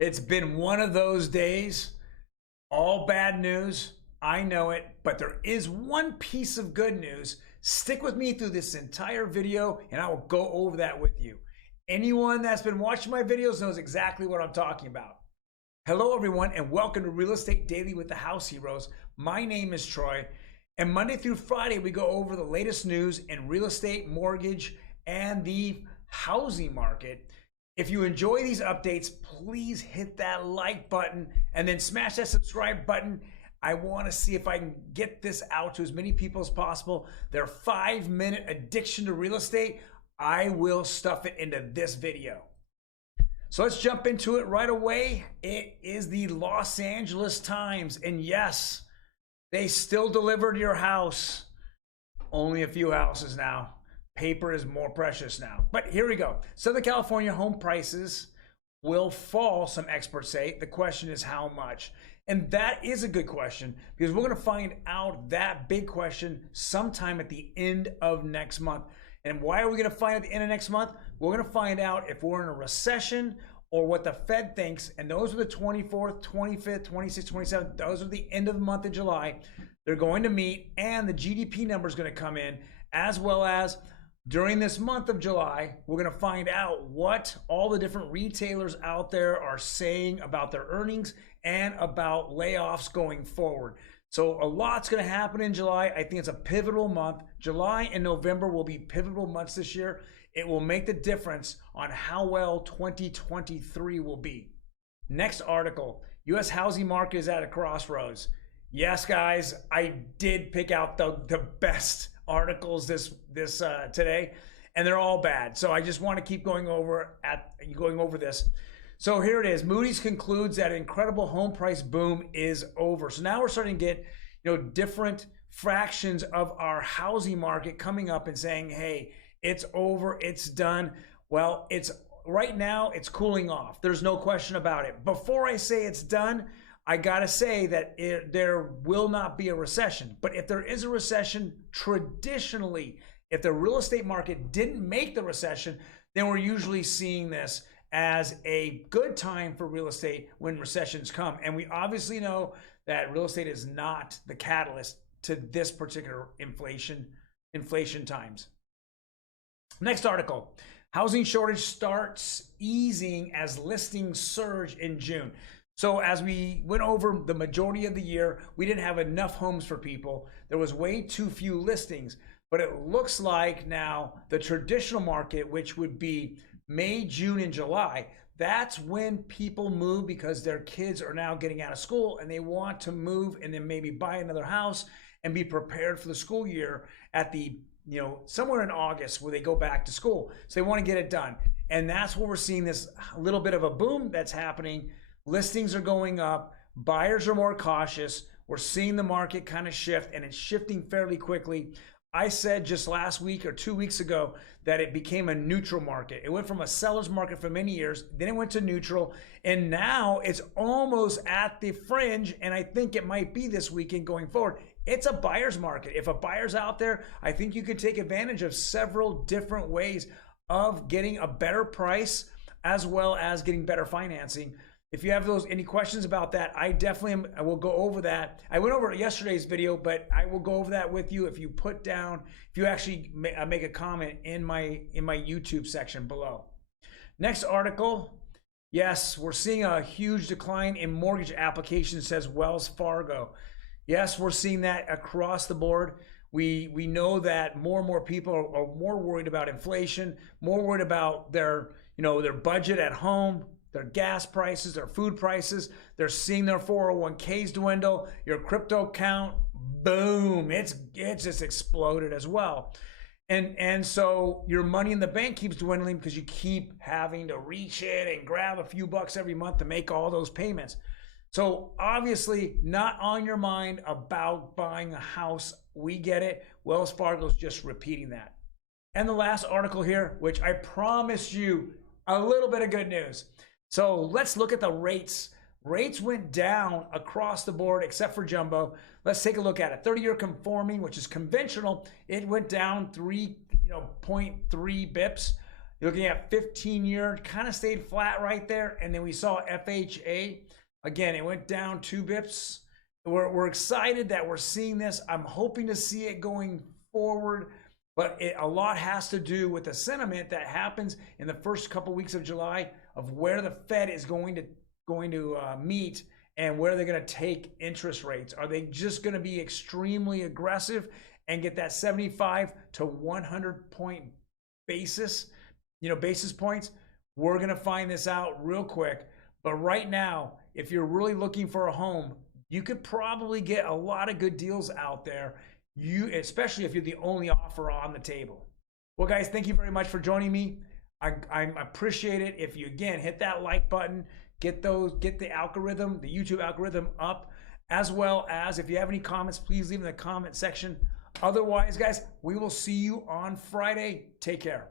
It's been one of those days. All bad news. I know it, but there is one piece of good news. Stick with me through this entire video and I will go over that with you. Anyone that's been watching my videos knows exactly what I'm talking about. Hello everyone and welcome to Real Estate Daily with the House Heroes. My name is Troy and Monday through Friday we go over the latest news in real estate, mortgage, and the housing market. If you enjoy these updates, please hit that like button and then smash that subscribe button. I want to see if I can get this out to as many people as possible. Their 5-minute addiction to real estate, I will stuff it into this video. So let's jump into it right away. It is the Los Angeles Times, and yes, they still delivered your house. Only a few houses now. Paper is more precious now. But here we go. Southern California home prices will fall, some experts say. The question is how much? And that is a good question because we're going to find out that big question sometime at the end of next month. And why are we going to find out at the end of next month? We're going to find out if we're in a recession or what the Fed thinks. And those are the 24th, 25th, 26th, 27th. Those are the end of the month of July. They're going to meet and the GDP number is going to come in, as well as during this month of July, we're going to find out what all the different retailers out there are saying about their earnings and about layoffs going forward. So a lot's going to happen in July. I think it's a pivotal month. July and November will be pivotal months this year. It will make the difference on how well 2023 will be. Next article, U.S. housing market is at a crossroads. Yes, guys, I did pick out the best articles this today, and they're all bad. So I just want to keep going over this. So here it is. Moody's concludes that incredible home price boom is over. So now we're starting to get, different fractions of our housing market coming up and saying, hey, it's over, it's done. Well, it's right now it's cooling off. There's no question about it. Before I say it's done, I gotta say that there will not be a recession. But if there is a recession, traditionally, if the real estate market didn't make the recession, then we're usually seeing this as a good time for real estate when recessions come. And we obviously know that real estate is not the catalyst to this particular inflation times. Next article, housing shortage starts easing as listings surge in June. So as we went over the majority of the year, we didn't have enough homes for people. There was way too few listings, but it looks like now the traditional market, which would be May, June, and July, that's when people move because their kids are now getting out of school and they want to move and then maybe buy another house and be prepared for the school year at the, somewhere in August where they go back to school. So they want to get it done. And that's where we're seeing this little bit of a boom that's happening. Listings are going up, buyers are more cautious. We're seeing the market kind of shift, and it's shifting fairly quickly. I said just last week or 2 weeks ago that it became a neutral market. It went from a seller's market for many years, then it went to neutral, and now it's almost at the fringe, and I think it might be this weekend going forward. It's a buyer's market. If a buyer's out there, I think you could take advantage of several different ways of getting a better price as well as getting better financing. If you have any questions about that, I will go over that. I went over yesterday's video, but I will go over that with you if you actually make a comment in my YouTube section below. Next article, yes, we're seeing a huge decline in mortgage applications, says Wells Fargo. Yes, we're seeing that across the board. We know that more and more people are more worried about inflation, more worried about their budget at home, their gas prices, their food prices. They're seeing their 401ks dwindle. Your crypto count, boom, it's just exploded as well. And so your money in the bank keeps dwindling because you keep having to reach in and grab a few bucks every month to make all those payments. So obviously not on your mind about buying a house. We get it. Wells Fargo's just repeating that. And the last article here, which I promise you a little bit of good news. So let's look at the rates. Rates went down across the board except for jumbo. Let's take a look at it. 30-year conforming, which is conventional, it went down 0.3 bips. You're looking at 15-year, kind of stayed flat right there. And then we saw FHA. Again, it went down 2 bips. We're excited that we're seeing this. I'm hoping to see it going forward, but a lot has to do with the sentiment that happens in the first couple weeks of July of where the Fed is going to meet and where they're going to take interest rates. Are they just going to be extremely aggressive and get that 75 to 100 point basis points? We're going to find this out real quick. But right now, if you're really looking for a home, you could probably get a lot of good deals out there, especially if you're the only offer on the table. Well, guys, thank you very much for joining me. I appreciate it. If you, again, hit that like button, get the algorithm, the YouTube algorithm up, as well as if you have any comments, please leave in the comment section. Otherwise, guys, we will see you on Friday. Take care.